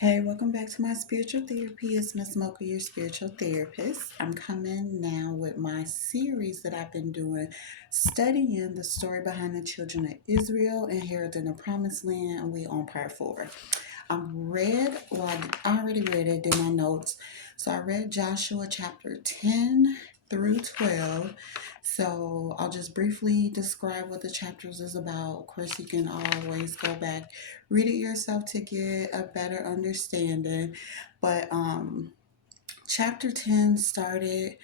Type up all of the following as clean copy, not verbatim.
Hey, welcome back to my spiritual therapy. It's Miss Mocha, your spiritual therapist. I'm coming now with my series that I've been doing, studying the story behind the children of Israel inheriting the promised land, and we on part four. I already read it in my notes. So I read Joshua chapter 10 through 12. So I'll just briefly describe what the chapters is about. Of course, you can always go back, read it yourself to get a better understanding. But chapter 10 started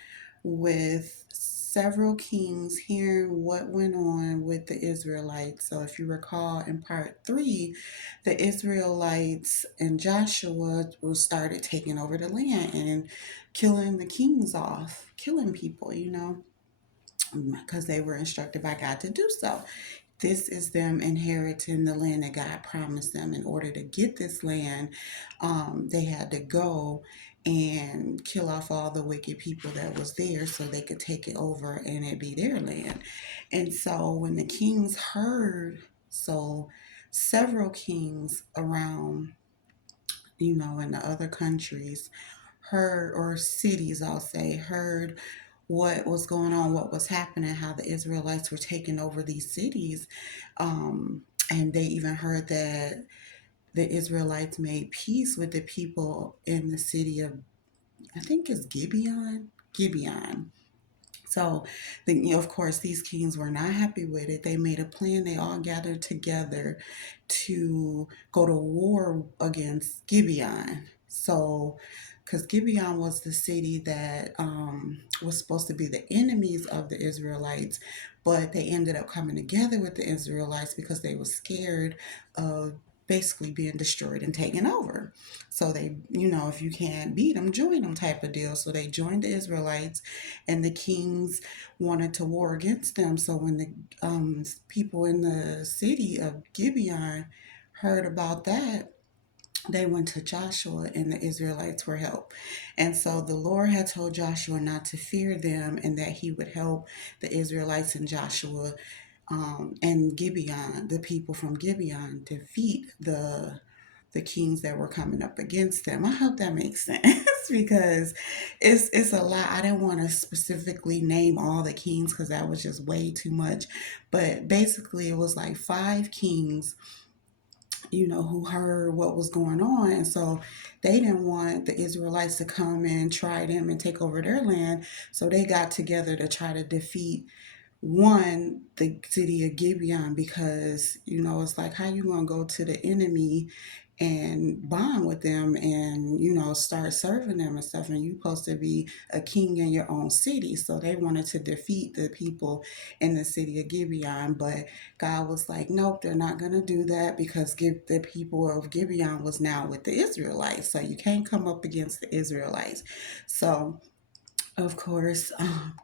with several kings hearing what went on with the Israelites. So, if you recall in part 3, the Israelites and Joshua started taking over the land and killing the kings off, killing people, because they were instructed by God to do so. This is them inheriting the land that God promised them. In order to get this land, they had to go and kill off all the wicked people that was there so they could take it over and it be their land. And so when the kings heard, so several kings around, in the other countries heard, or cities, I'll say, heard what was going on, what was happening, how the Israelites were taking over these cities. And they even heard that the Israelites made peace with the people in the city of, I think it's Gibeon. Gibeon. So, of course, these kings were not happy with it. They made a plan. They all gathered together to go to war against Gibeon. So, because Gibeon was the city that was supposed to be the enemies of the Israelites, but they ended up coming together with the Israelites because they were scared of basically being destroyed and taken over. So they, if you can't beat them, join them type of deal. So they joined the Israelites, and the kings wanted to war against them. So when the people in the city of Gibeon heard about that, they went to Joshua and the Israelites for help. And so the Lord had told Joshua not to fear them and that he would help the Israelites and Joshua and Gibeon, the people from Gibeon, defeat the kings that were coming up against them. I hope that makes sense because it's a lot. I didn't want to specifically name all the kings because that was just way too much. But basically, it was like five kings, who heard what was going on. And so they didn't want the Israelites to come and try them and take over their land. So they got together to try to defeat one, the city of Gibeon, because it's like, how you gonna go to the enemy and bond with them and start serving them and stuff, and you supposed to be a king in your own city. So they wanted to defeat the people in the city of Gibeon, but God was like, nope, they're not gonna do that because the people of Gibeon was now with the Israelites, so you can't come up against the Israelites. So of course,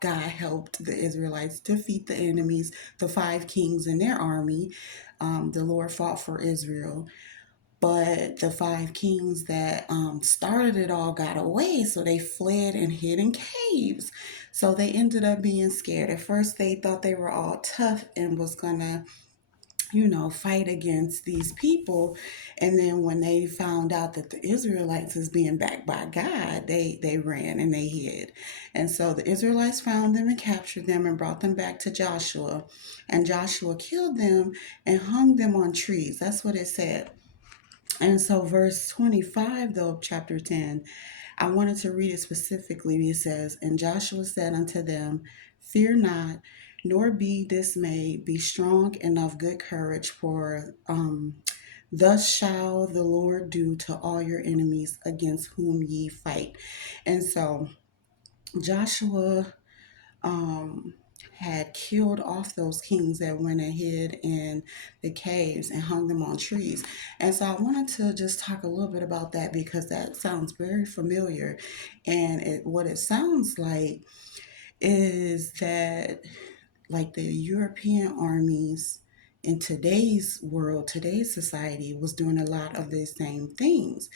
God helped the Israelites defeat the enemies, the five kings in their army. The Lord fought for Israel, but the five kings that started it all got away, so they fled and hid in caves. So they ended up being scared. At first, they thought they were all tough and was gonna fight against these people. And then when they found out that the Israelites is being backed by God, they ran and they hid. And so the Israelites found them and captured them and brought them back to Joshua. And Joshua killed them and hung them on trees. That's what it said. And so verse 25 though of chapter 10, I wanted to read it specifically. It says, and Joshua said unto them, fear not, nor be dismayed, be strong and of good courage, for thus shall the Lord do to all your enemies against whom ye fight. And so Joshua um, had killed off those kings that went and hid in the caves and hung them on trees. And so I wanted to just talk a little bit about that because that sounds very familiar. And what it sounds like is that, like, the European armies in today's world, today's society, was doing a lot of the same things.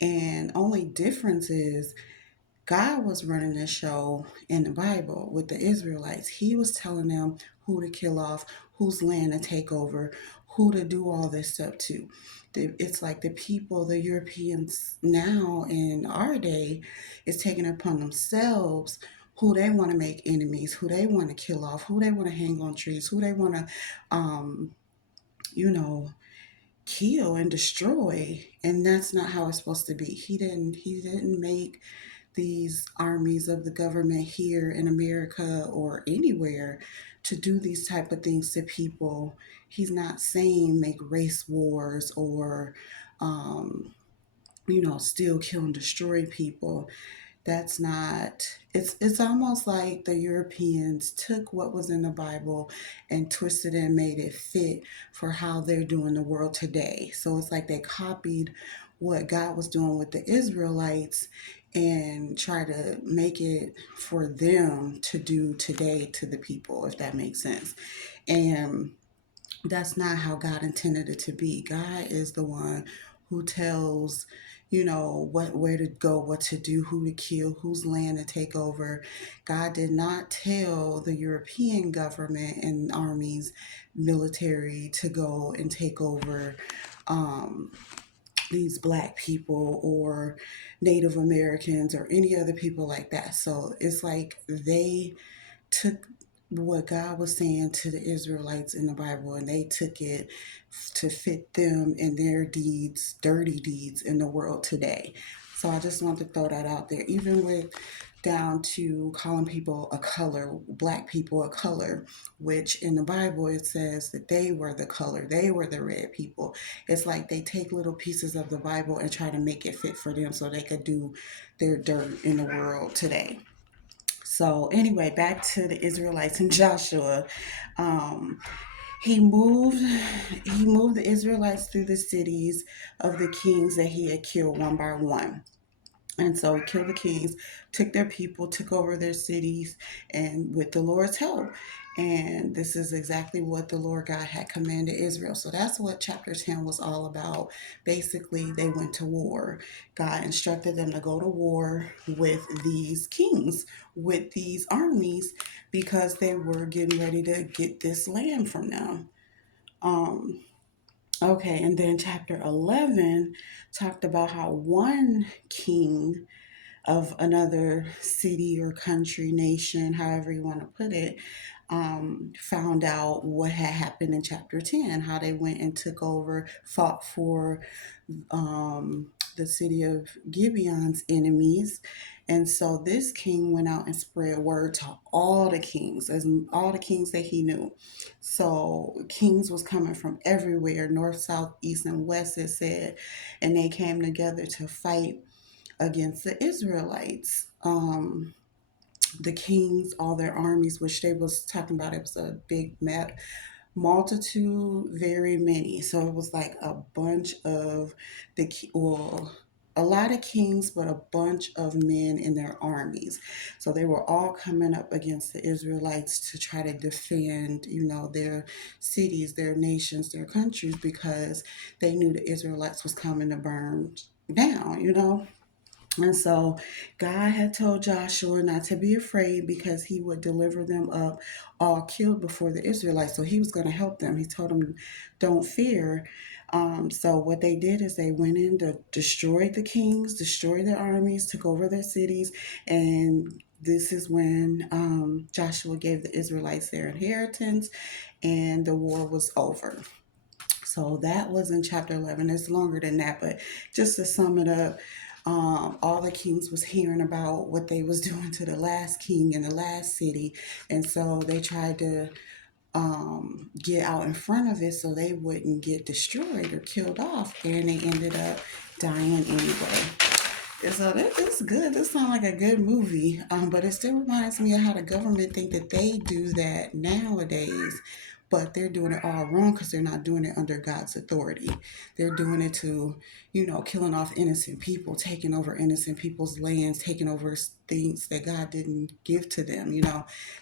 And only difference is God was running the show in the Bible with the Israelites. He was telling them who to kill off, whose land to take over, who to do all this stuff to. it's like the people, the Europeans now in our day, is taking it upon themselves who they want to make enemies, who they want to kill off, who they want to hang on trees, who they want to, um, you know, kill and destroy. And that's not how it's supposed to be. He didn't make these armies of the government here in America or anywhere to do these type of things to people. He's not saying make race wars or steal, kill, and destroy people. That's not. It's almost like the Europeans took what was in the Bible and twisted it and made it fit for how they're doing the world today. So it's like they copied what God was doing with the Israelites and try to make it for them to do today to the people, if that makes sense. And that's not how God intended it to be. God is the one who tells, what where to go, what to do, who to kill, whose land to take over. God did not tell the European government and armies, military to go and take over these black people or Native Americans or any other people like that. So it's like they took what God was saying to the Israelites in the Bible and they took it to fit them and their deeds, dirty deeds in the world today. So I just want to throw that out there. Even with down to calling people a color, black people a color, which in the Bible it says that they were the color, they were the red people. It's like they take little pieces of the Bible and try to make it fit for them so they could do their dirt in the world today. So anyway, back to the Israelites and Joshua. Um, he moved he moved the Israelites through the cities of the kings that he had killed one by one. And so he killed the kings, took their people, took over their cities, and with the Lord's help. And this is exactly what the Lord God had commanded Israel. So that's what chapter 10 was all about. Basically, they went to war. God instructed them to go to war with these kings, with these armies, because they were getting ready to get this land from them. Um, okay, and then chapter 11 talked about how one king of another city or country, nation, however you want to put it, found out what had happened in chapter 10, how they went and took over, fought for the city of Gibeon's enemies. And so this king went out and spread word to all the kings, as all the kings that he knew. So kings was coming from everywhere, north, south, east, and west, it said, and they came together to fight against the Israelites. The kings, all their armies, which they was talking about, it was a big map, multitude, very many. So it was like a bunch of well, a lot of kings, but a bunch of men in their armies. So they were all coming up against the Israelites to try to defend, their cities, their nations, their countries, because they knew the Israelites was coming to burn down. And so God had told Joshua not to be afraid because he would deliver them up all killed before the Israelites. So he was going to help them. He told them, don't fear. So what they did is they went in to destroyed the kings, destroyed their armies, took over their cities. And this is when Joshua gave the Israelites their inheritance and the war was over. So that was in chapter 11. It's longer than that, but just to sum it up, all the kings was hearing about what they was doing to the last king in the last city, and so they tried to get out in front of it so they wouldn't get destroyed or killed off, and they ended up dying anyway. And so that's good. This sounds like a good movie, but it still reminds me of how the government think that they do that nowadays, but they're doing it all wrong because they're not doing it under God's authority. They're doing it to, killing off innocent people, taking over innocent people's lands, taking over things that God didn't give to them,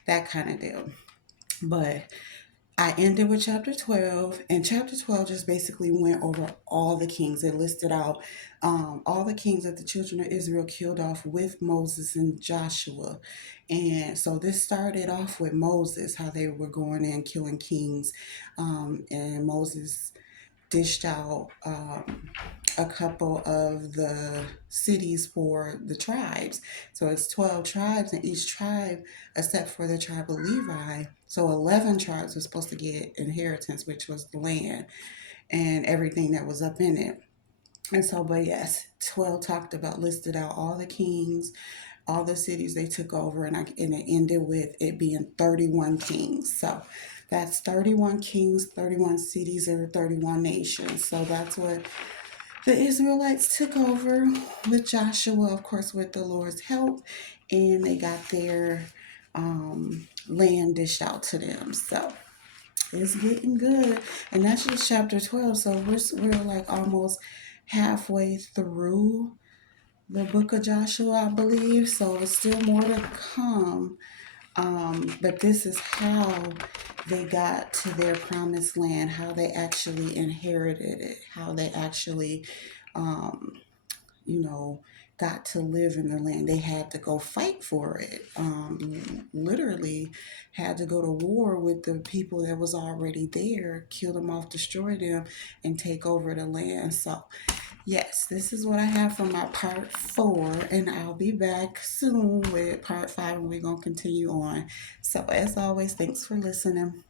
that kind of deal. But I ended with chapter 12, and chapter 12 just basically went over all the kings. It listed out all the kings that the children of Israel killed off with Moses and Joshua. And so this started off with Moses, how they were going in killing kings. And Moses dished out a couple of the cities for the tribes. So it's 12 tribes, and each tribe, except for the tribe of Levi. So 11 tribes were supposed to get inheritance, which was the land and everything that was up in it. And so, but yes, 12 talked about, listed out all the kings, all the cities they took over, and it ended with it being 31 kings. So that's 31 kings, 31 cities, or 31 nations. So that's what the Israelites took over with Joshua, of course, with the Lord's help, and they got their land dished out to them. So it's getting good, and that's just chapter 12. So we're like almost halfway through the book of Joshua, I believe. So it's still more to come. But this is how they got to their promised land, how they actually inherited it, how they actually, um, you know, got to live in the land. They had to go fight for it. Literally had to go to war with the people that was already there, kill them off, destroy them, and take over the land. So yes, this is what I have for my part 4, and I'll be back soon with part 5, and we're going to continue on. So, as always, thanks for listening.